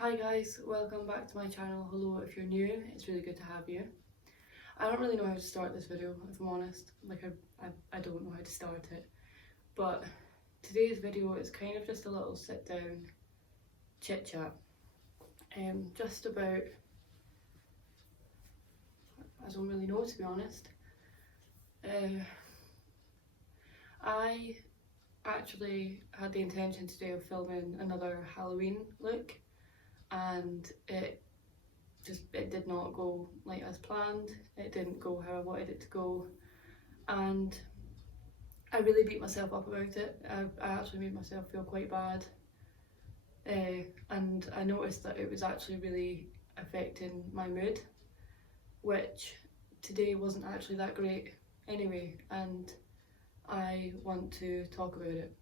Hi guys, welcome back to my channel. Hello if you're new, it's really good to have you. I don't really know how to start this video, if I'm honest. I don't know how to start it. But today's video is kind of just a little sit down chit chat. Just about, I don't really know, to be honest. I actually had the intention today of filming another Halloween look, and it did not go like as planned. It didn't go how I wanted it to go, and I really beat myself up about it. I actually made myself feel quite bad, and I noticed that it was actually really affecting my mood, which today wasn't actually that great anyway, and I want to talk about it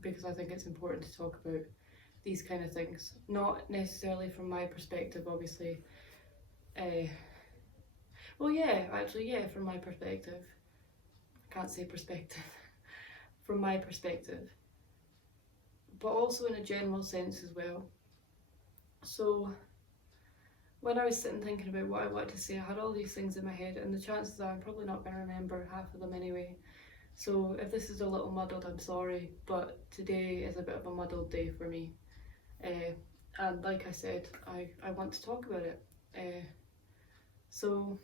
because I think it's important to talk about these kind of things, not necessarily from my perspective, obviously. From my perspective. I can't say perspective. From my perspective, but also in a general sense as well. So when I was sitting thinking about what I wanted to say, I had all these things in my head, and the chances are I'm probably not going to remember half of them anyway. So if this is a little muddled, I'm sorry, but today is a bit of a muddled day for me. And like I said, I want to talk about it. So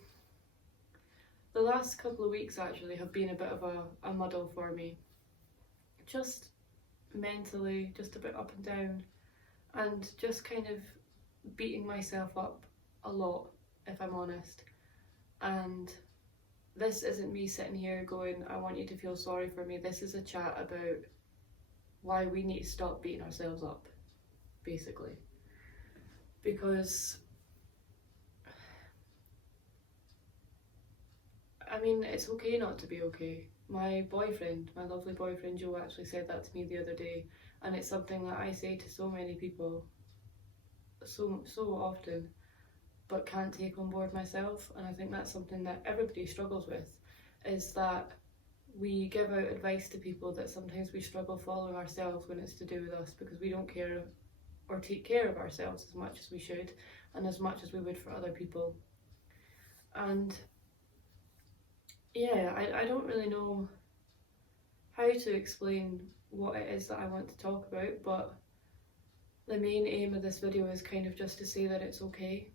the last couple of weeks actually have been a bit of a muddle for me. Just mentally, just a bit up and down, and just kind of beating myself up a lot, if I'm honest. And this isn't me sitting here going, I want you to feel sorry for me. This is a chat about why we need to stop beating ourselves up, basically. Because I mean, it's okay not to be okay. My boyfriend, my lovely boyfriend Joe, actually said that to me the other day, and it's something that I say to so many people so often, but can't take on board myself. And I think that's something that everybody struggles with, is that we give out advice to people that sometimes we struggle following ourselves when it's to do with us, because we don't care or take care of ourselves as much as we should, and as much as we would for other people. And yeah, I don't really know how to explain what it is that I want to talk about, but the main aim of this video is kind of just to say that it's okay.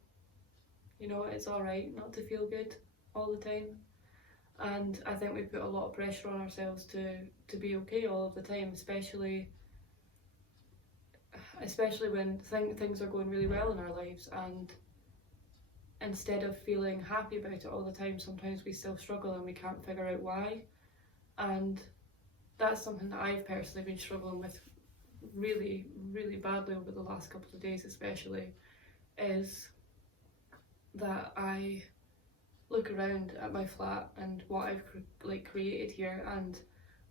You know, it's alright not to feel good all the time. And I think we put a lot of pressure on ourselves to be okay all of the time, especially when things are going really well in our lives, and instead of feeling happy about it all the time, sometimes we still struggle and we can't figure out why. And that's something that I've personally been struggling with really, really badly over the last couple of days, especially, is that I look around at my flat and what I've created here, and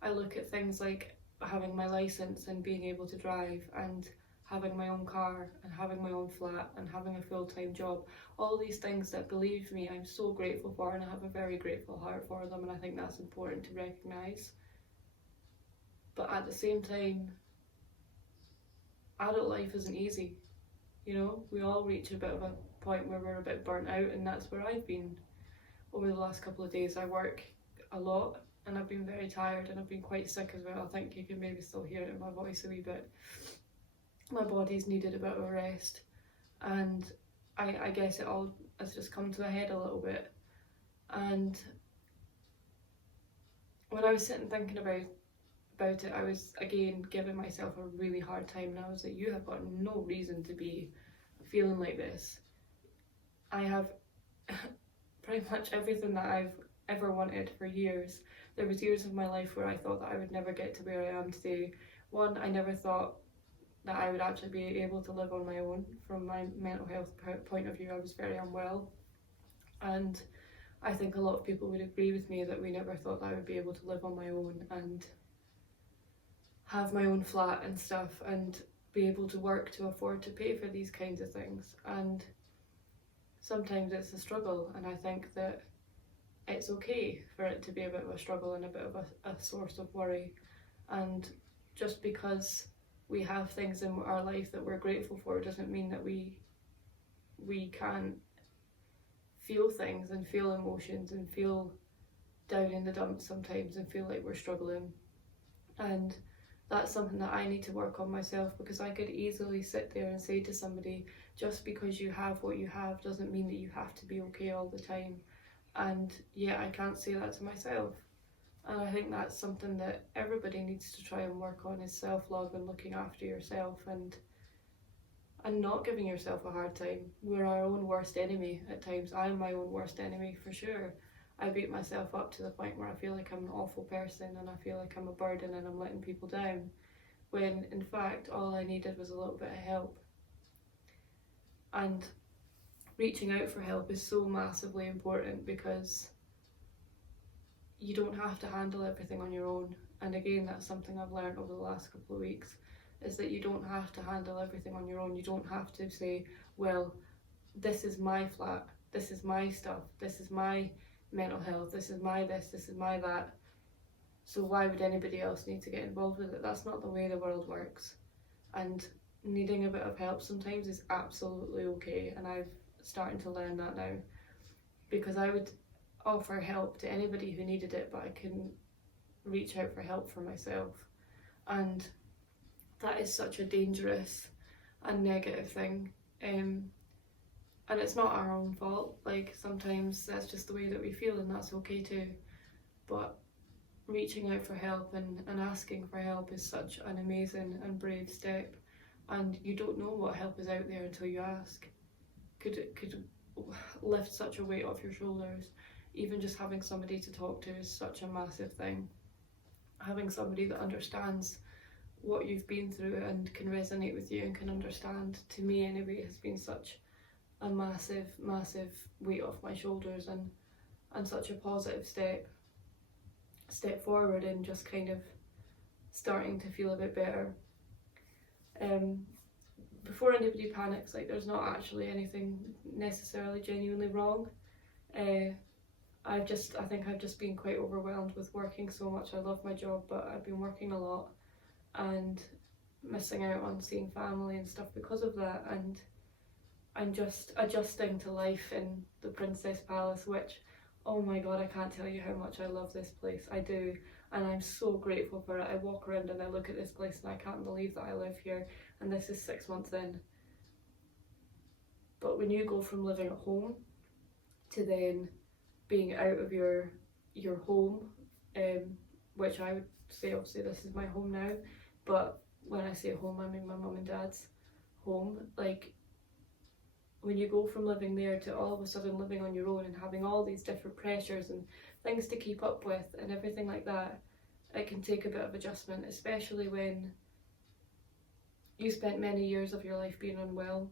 I look at things like having my license and being able to drive, and having my own car, and having my own flat, and having a full-time job. All these things that, believe me, I'm so grateful for, and I have a very grateful heart for them, and I think that's important to recognise. But at the same time, adult life isn't easy. You know, we all reach a bit of a point where we're a bit burnt out, and that's where I've been over the last couple of days. I work a lot, and I've been very tired, and I've been quite sick as well. I think you can maybe still hear it in my voice a wee bit. My body's needed a bit of a rest, and I guess it all has just come to a head a little bit. And when I was sitting thinking about it, I was again giving myself a really hard time, and I was like, you have got no reason to be feeling like this. I have pretty much everything that I've ever wanted for years. There was years of my life where I thought that I would never get to where I am today. One, I never thought that I would actually be able to live on my own. From my mental health point of view, I was very unwell, and I think a lot of people would agree with me that we never thought that I would be able to live on my own and have my own flat and stuff, and be able to work to afford to pay for these kinds of things. And sometimes it's a struggle, and I think that it's okay for it to be a bit of a struggle and a bit of a source of worry. And just because we have things in our life that we're grateful for doesn't mean that we can't feel things and feel emotions and feel down in the dumps sometimes and feel like we're struggling. And that's something that I need to work on myself, because I could easily sit there and say to somebody, just because you have what you have doesn't mean that you have to be okay all the time. And yeah, I can't say that to myself. And I think that's something that everybody needs to try and work on, is self-love and looking after yourself, and not giving yourself a hard time. We're our own worst enemy at times. I'm my own worst enemy for sure. I beat myself up to the point where I feel like I'm an awful person and I feel like I'm a burden and I'm letting people down, when in fact all I needed was a little bit of help. And reaching out for help is so massively important, because you don't have to handle everything on your own. And again, that's something I've learned over the last couple of weeks, is that you don't have to handle everything on your own. You don't have to say, well, this is my flat, this is my stuff, this is my mental health, this is my this is my that, so why would anybody else need to get involved with it? That's not the way the world works. And needing a bit of help sometimes is absolutely okay, and I've starting to learn that now, because I would offer help to anybody who needed it, but I couldn't reach out for help for myself. And that is such a dangerous and negative thing. And it's not our own fault. Like, sometimes that's just the way that we feel, and that's okay too. But reaching out for help and asking for help is such an amazing and brave step. And you don't know what help is out there until you ask. Could lift such a weight off your shoulders. Even just having somebody to talk to is such a massive thing. Having somebody that understands what you've been through and can resonate with you and can understand, to me anyway, has been such a massive weight off my shoulders, and such a positive step forward in just kind of starting to feel a bit better. Before anybody panics, like, there's not actually anything necessarily genuinely wrong. I think I've just been quite overwhelmed with working so much. I love my job, but I've been working a lot and missing out on seeing family and stuff because of that, and I'm just adjusting to life in the Princess Palace, which, oh my god, I can't tell you how much I love this place. I do, and I'm so grateful for it. I walk around and I look at this place and I can't believe that I live here, and this is 6 months in. But when you go from living at home to then being out of your home, which I would say, obviously this is my home now, but when I say home, I mean my mum and dad's home. Like, when you go from living there to all of a sudden living on your own and having all these different pressures and things to keep up with and everything like that, it can take a bit of adjustment, especially when you spent many years of your life being unwell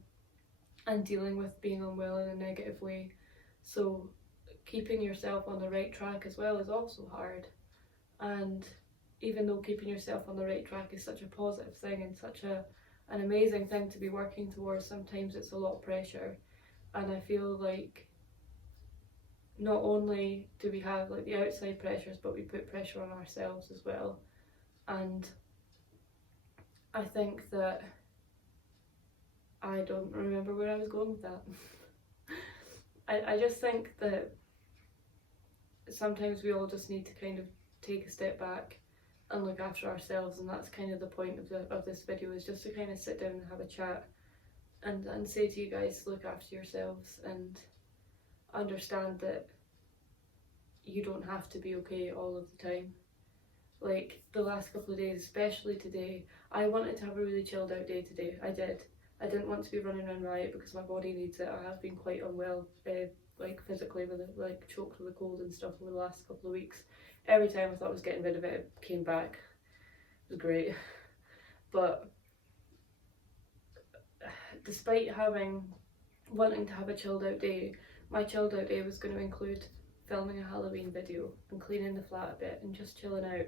and dealing with being unwell in a negative way. So keeping yourself on the right track as well is also hard. And even though keeping yourself on the right track is such a positive thing and such an amazing thing to be working towards, sometimes it's a lot of pressure. And I feel like not only do we have like the outside pressures, but we put pressure on ourselves as well. And I think that, I don't remember where I was going with that. I just think that sometimes we all just need to kind of take a step back and look after ourselves, and that's kind of the point of this video, is just to kind of sit down and have a chat and say to you guys, look after yourselves and understand that you don't have to be okay all of the time. Like, the last couple of days, especially today, I wanted to have a really chilled out day today. I didn't want to be running around riot because my body needs it. I have been quite unwell, like physically, with it, like choked with a cold and stuff over the last couple of weeks. Every time I thought I was getting rid of it, it came back. It was great. But despite wanting to have a chilled out day, my chilled out day was going to include filming a Halloween video and cleaning the flat a bit and just chilling out.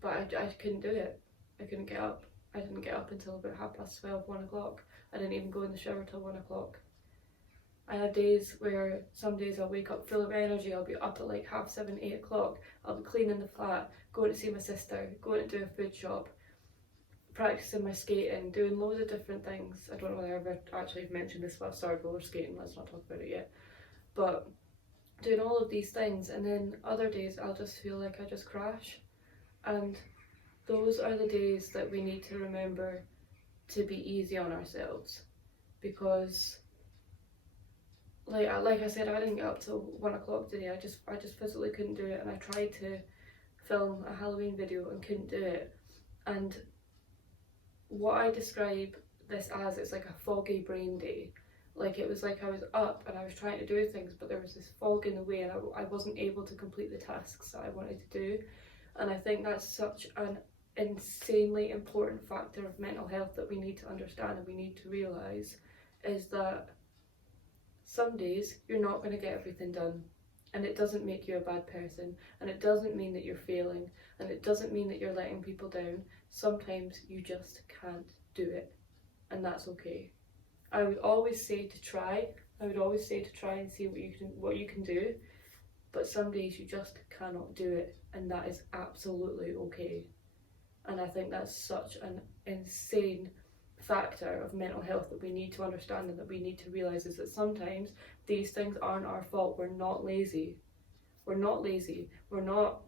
But I couldn't do it. I couldn't get up. I didn't get up until about 12:30, 1 o'clock. I didn't even go in the shower till 1 o'clock. I have days where some days I'll wake up full of energy. I'll be up at like 7:30, 8 o'clock. I'll be cleaning the flat, going to see my sister, going to do a food shop, practicing my skating, doing loads of different things. I don't know whether I've ever actually mentioned this, but I've started roller skating, let's not talk about it yet. But doing all of these things, and then other days I'll just feel like I just crash. And those are the days that we need to remember to be easy on ourselves, because like I said, I didn't get up till 1 o'clock today. I just physically couldn't do it, and I tried to film a Halloween video and couldn't do it. And what I describe this as, it's like a foggy brain day. Like, it was like I was up and I was trying to do things, but there was this fog in the way, and I wasn't able to complete the tasks that I wanted to do. And I think that's such an insanely important factor of mental health that we need to understand and we need to realise, is that some days you're not going to get everything done, and it doesn't make you a bad person, and it doesn't mean that you're failing, and it doesn't mean that you're letting people down. Sometimes you just can't do it, and that's okay. I would always say to try. I would always say to try and see what you can do, but some days you just cannot do it, and that is absolutely okay. And I think that's such an insane factor of mental health that we need to understand and that we need to realise, is that sometimes these things aren't our fault. We're not lazy. We're not lazy. We're not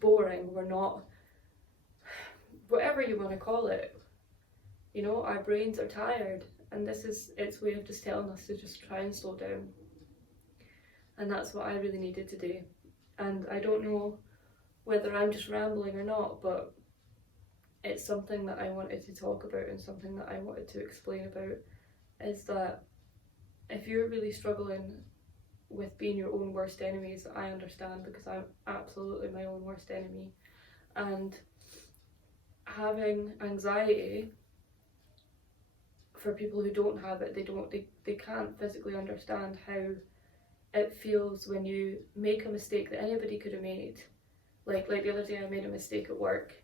boring. We're not whatever you want to call it. You know, our brains are tired, and this is its way of just telling us to just try and slow down. And that's what I really needed to do. And I don't know whether I'm just rambling or not, but it's something that I wanted to talk about and something that I wanted to explain about, is that if you're really struggling with being your own worst enemies, I understand, because I'm absolutely my own worst enemy. And having anxiety, for people who don't have it, they can't physically understand how it feels when you make a mistake that anybody could have made. Like the other day I made a mistake at work,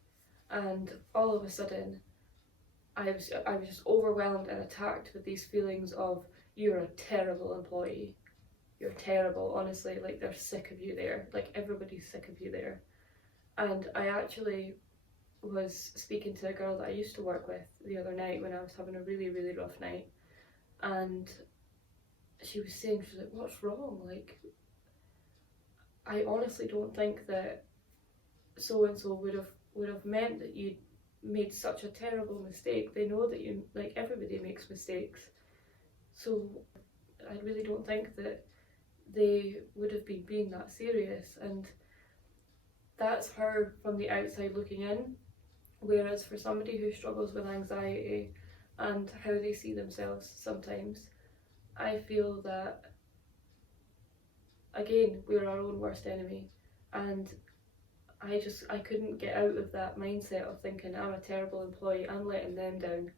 and all of a sudden I was just overwhelmed and attacked with these feelings of, you're a terrible employee, you're terrible, honestly, like they're sick of you there, like everybody's sick of you there. And I actually was speaking to a girl that I used to work with the other night when I was having a really, really rough night, and she was like, what's wrong? Like, I honestly don't think that so and so would have meant that you made such a terrible mistake. They know that you, like, everybody makes mistakes, so I really don't think that they would have been being that serious. And that's her from the outside looking in. Whereas for somebody who struggles with anxiety and how they see themselves sometimes, I feel that, again, we're our own worst enemy. And I couldn't get out of that mindset of thinking, I'm a terrible employee, I'm letting them down.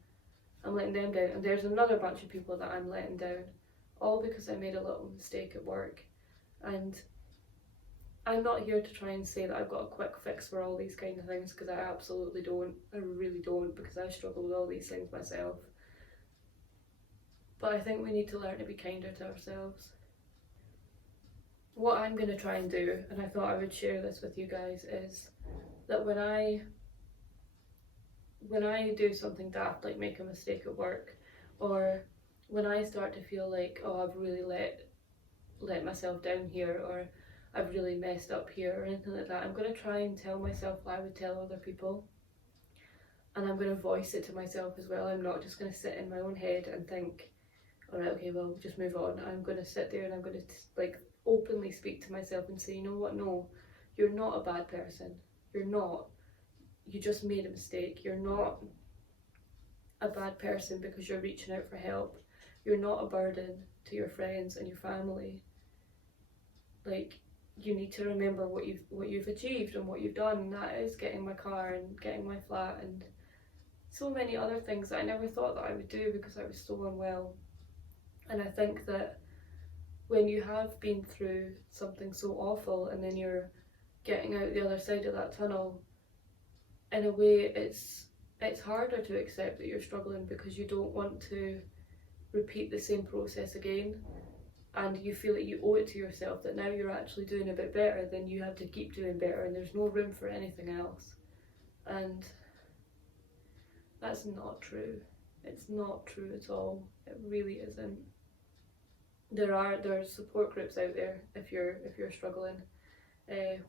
And there's another bunch of people that I'm letting down, all because I made a little mistake at work. And I'm not here to try and say that I've got a quick fix for all these kind of things, because I absolutely don't. I really don't, because I struggle with all these things myself. But I think we need to learn to be kinder to ourselves. What I'm going to try and do, and I thought I would share this with you guys, is that when I do something daft, like make a mistake at work, or when I start to feel like, oh, I've really let myself down here, or I've really messed up here, or anything like that, I'm going to try and tell myself what I would tell other people, and I'm going to voice it to myself as well. I'm not just going to sit in my own head and think, alright, okay, well, just move on. I'm going to sit there and I'm going to like openly speak to myself and say, you know what, no, you're not a bad person, you're not, you just made a mistake, you're not a bad person because you're reaching out for help, you're not a burden to your friends and your family. Like, you need to remember what you've achieved and what you've done, and that is getting my car and getting my flat and so many other things that I never thought that I would do because I was so unwell. And I think that when you have been through something so awful and then you're getting out the other side of that tunnel, in a way it's harder to accept that you're struggling, because you don't want to repeat the same process again, and you feel like you owe it to yourself that now you're actually doing a bit better, then you have to keep doing better, and there's no room for anything else. And That's not true. It's not true at all. It really isn't. There's support groups out there if you're struggling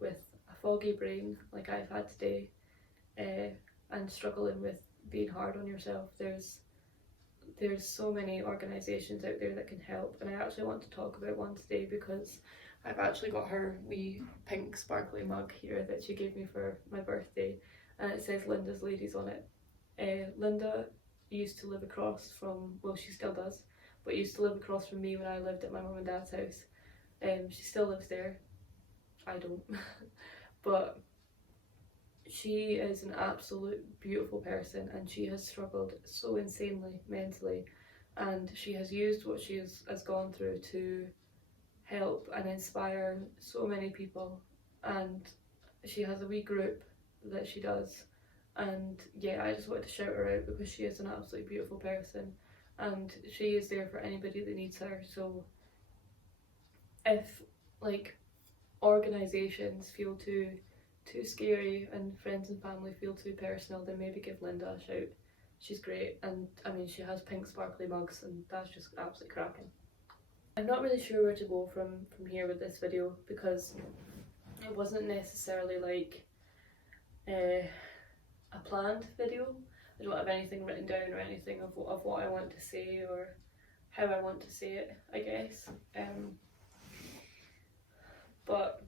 with a foggy brain like I've had today, and struggling with being hard on yourself. There's so many organisations out there that can help, and I actually want to talk about one today because I've actually got her wee pink sparkly mug here that she gave me for my birthday, and it says Linda's Ladies on it. Linda used to live across from, well, she still does, but used to live across from me when I lived at my mum and dad's house. She still lives there. I don't. But she is an absolute beautiful person, and she has struggled so insanely mentally, and she has used what she has gone through to help and inspire so many people. And she has a wee group that she does, and yeah, I just wanted to shout her out because she is an absolutely beautiful person, and she is there for anybody that needs her. So if like organisations feel too scary and friends and family feel too personal, then maybe give Linda a shout. She's great, and I mean, she has pink sparkly mugs, and that's just absolutely cracking. I'm not really sure where to go from here with this video, because it wasn't necessarily like a planned video. I don't have anything written down or anything of what I want to say or how I want to say it, I guess. But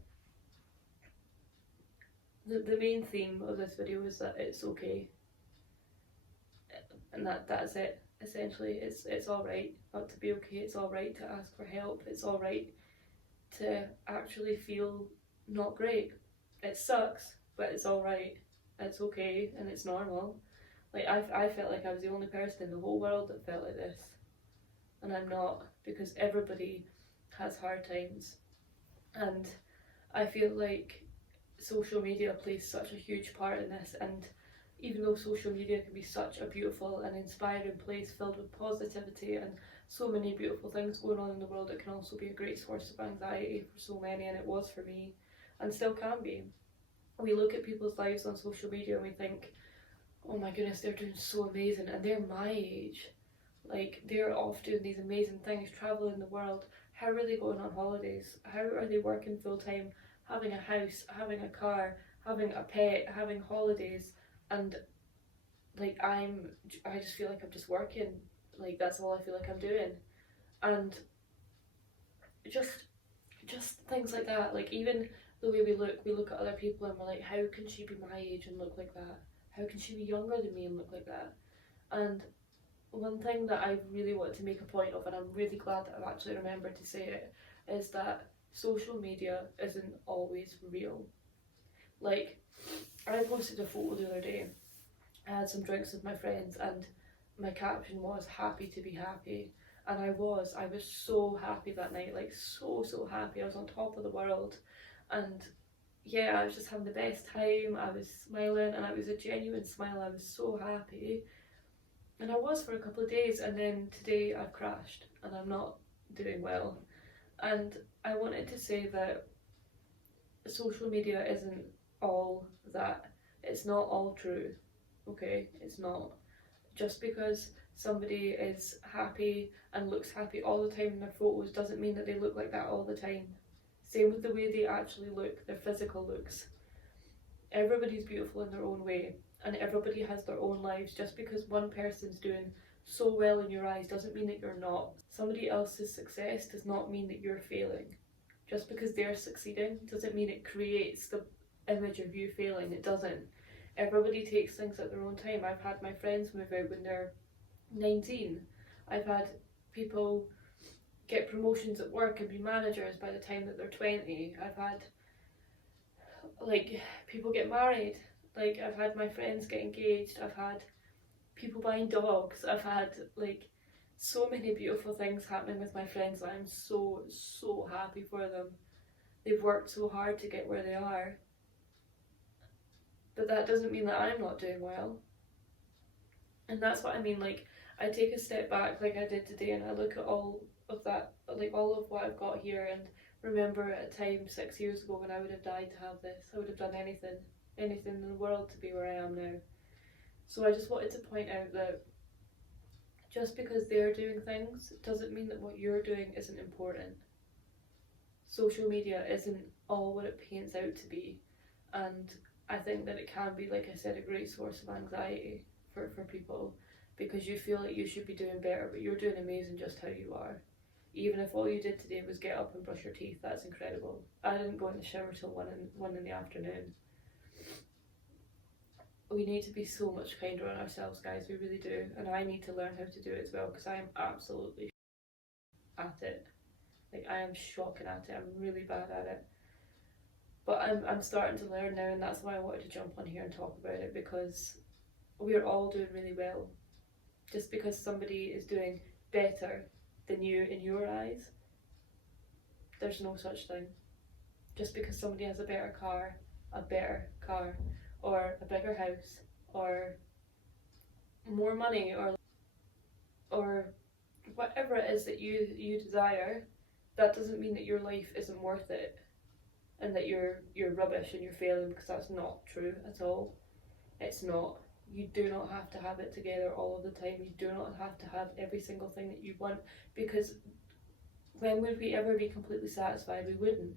the main theme of this video is that it's okay, and that's it. Essentially, it's all right not to be okay. It's all right to ask for help. It's all right to actually feel not great. It sucks, but it's all right. It's okay, and it's normal. Like I felt like I was the only person in the whole world that felt like this, and I'm not, because everybody has hard times, and I feel like social media plays such a huge part in this. And even though social media can be such a beautiful and inspiring place filled with positivity and so many beautiful things going on in the world, it can also be a great source of anxiety for so many, and it was for me, and still can be. We look at people's lives on social media and we think, oh my goodness, they're doing so amazing, and they're my age. Like, they're off doing these amazing things, traveling the world. How are they going on holidays? How are they working full time, having a house, having a car, having a pet, having holidays? And like, I just feel like I'm just working. Like, that's all I feel like I'm doing. And just things like that. Like, even the way we look at other people and we're like, how can she be my age and look like that? How can she be younger than me and look like that? And one thing that I really want to make a point of, and I'm really glad that I've actually remembered to say it, is that social media isn't always real. Like, I posted a photo the other day. I had some drinks with my friends, and my caption was happy to be happy. And I was so happy that night, like so happy. I was on top of the world, and yeah, I was just having the best time. I was smiling, and it was a genuine smile. I was so happy, and I was for a couple of days, and then today I've crashed and I'm not doing well. And I wanted to say that social media isn't all that. It's not all true, okay? It's not. Just because somebody is happy and looks happy all the time in their photos doesn't mean that they look like that all the time. Same with the way they actually look, their physical looks. Everybody's beautiful in their own way, and everybody has their own lives. Just because one person's doing so well in your eyes doesn't mean that you're not. Somebody else's success does not mean that you're failing. Just because they're succeeding doesn't mean it creates the image of you failing. It doesn't. Everybody takes things at their own time. I've had my friends move out when they're 19. I've had people get promotions at work and be managers by the time that they're 20. I've had like people get married. Like, I've had my friends get engaged. I've had people buying dogs. I've had like so many beautiful things happening with my friends. I'm so happy for them. They've worked so hard to get where they are. But that doesn't mean that I'm not doing well. And that's what I mean. Like, I take a step back like I did today, and I look at all of that, like all of what I've got here, and remember at a time 6 years ago when I would have died to have this. I would have done anything in the world to be where I am now. So I just wanted to point out that just because they're doing things doesn't mean that what you're doing isn't important. Social media isn't all what it paints out to be, and I think that it can be, like I said, a great source of anxiety for people, because you feel like you should be doing better, but you're doing amazing just how you are. Even if all you did today was get up and brush your teeth, that's incredible. I didn't go in the shower till 1 in the afternoon. We need to be so much kinder on ourselves, guys, we really do, and I need to learn how to do it as well, because I am absolutely at it. Like, I am shocking at it, I'm really bad at it. But I'm starting to learn now, and that's why I wanted to jump on here and talk about it, because we are all doing really well. Just because somebody is doing better than you in your eyes, there's no such thing. Just because somebody has a better car, or a bigger house, or more money, or whatever it is that you desire, that doesn't mean that your life isn't worth it, and that you're rubbish and you're failing, because that's not true at all. It's not. You do not have to have it together all of the time. You do not have to have every single thing that you want, because when would we ever be completely satisfied? We wouldn't.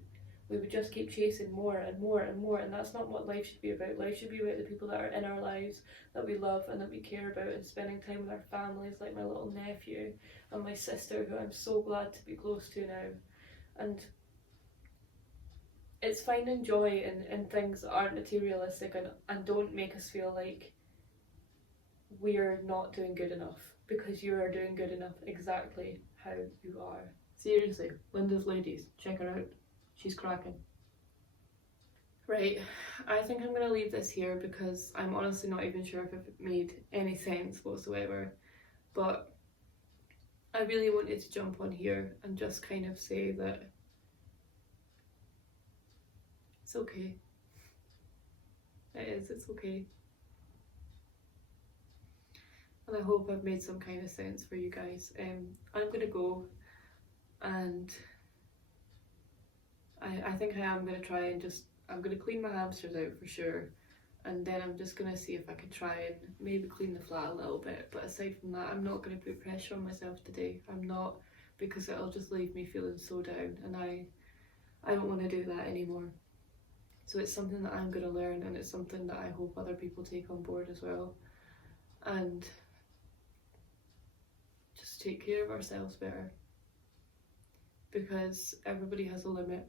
We would just keep chasing more and more and more, and that's not what life should be about. Life should be about the people that are in our lives, that we love and that we care about, and spending time with our families, like my little nephew and my sister, who I'm so glad to be close to now. And it's finding joy in things that aren't materialistic and don't make us feel like we're not doing good enough, because you are doing good enough exactly how you are. Seriously, Linda's Ladies, check her out. She's cracking. Right, I think I'm going to leave this here, because I'm honestly not even sure if it made any sense whatsoever. But I really wanted to jump on here and just kind of say that it's okay. It's okay. And I hope I've made some kind of sense for you guys. I'm going to go, and I think I am going to try and I'm going to clean my hamsters out for sure, and then I'm just going to see if I can try and maybe clean the flat a little bit. But aside from that, I'm not going to put pressure on myself today. I'm not, because it'll just leave me feeling so down, and I don't want to do that anymore. So it's something that I'm going to learn, and it's something that I hope other people take on board as well. And just take care of ourselves better, because everybody has a limit,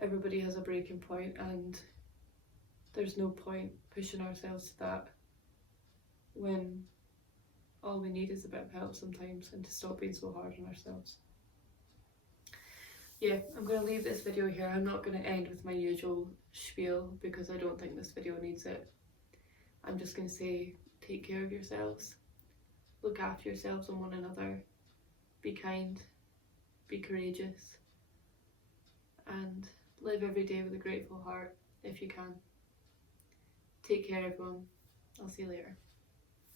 everybody has a breaking point, and there's no point pushing ourselves to that when all we need is a bit of help sometimes, and to stop being so hard on ourselves. Yeah, I'm going to leave this video here. I'm not going to end with my usual spiel, because I don't think this video needs it. I'm just going to say, take care of yourselves, look after yourselves and one another, be kind, be courageous, and live every day with a grateful heart if you can. Take care, everyone. I'll see you later.